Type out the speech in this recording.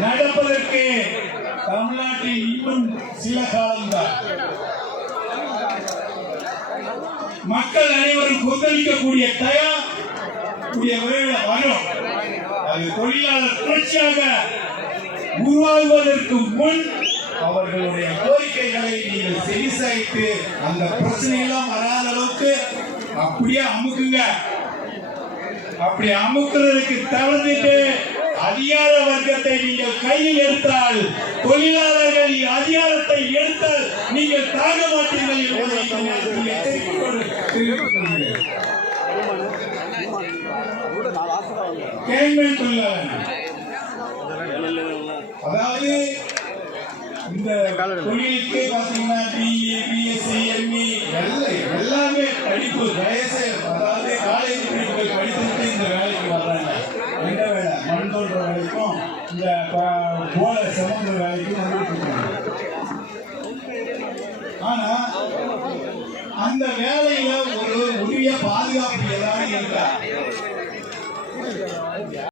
நடப்பதற்கு தமிழ்நாட்டில் இன்னும் சில காலம்தான். மக்கள் அனைவரும் கொந்தளிக்கக்கூடிய தயார் விரைவில் வரும். அது தொழிலாளர் புரட்சியாக உருவாகுவதற்கு முன் அவர்களுடைய கோரிக்கைகளை நீங்கள் செவிசாய்த்து அந்த பிரச்சனையெல்லாம் வராத அளவுக்கு அப்படியே அமுக்குங்க. அப்படி அமுக்குறதுக்கு தவிர்த்துட்டு அதிகார வர்க்கத்தை நீங்கள் கையில் எடுத்தால், தொழிலாளர்கள் அதிகாரத்தை எடுத்தால் நீங்கள் தாங்க மாட்டீர்கள் என்பதை அதாவது இந்த தொழிலுக்கு பாத்தீங்கன்னா பிஏ, பிஎஸ்சி, எம்இ எல்லாமே படிப்பு வயசு, அதாவது காலேஜ் படிப்புகள் படித்துட்டு இந்த வேலைக்கு வர்றாங்க. எந்த வேலை? மண் தோன்ற வேலைக்கும் இந்த போல சமன்ற வேலைக்கும் வந்துட்டு இருக்காங்க. ஆனா அந்த வேலையில ஒரு உரிய பாதுகாப்பு ஏதாவது இருக்கா?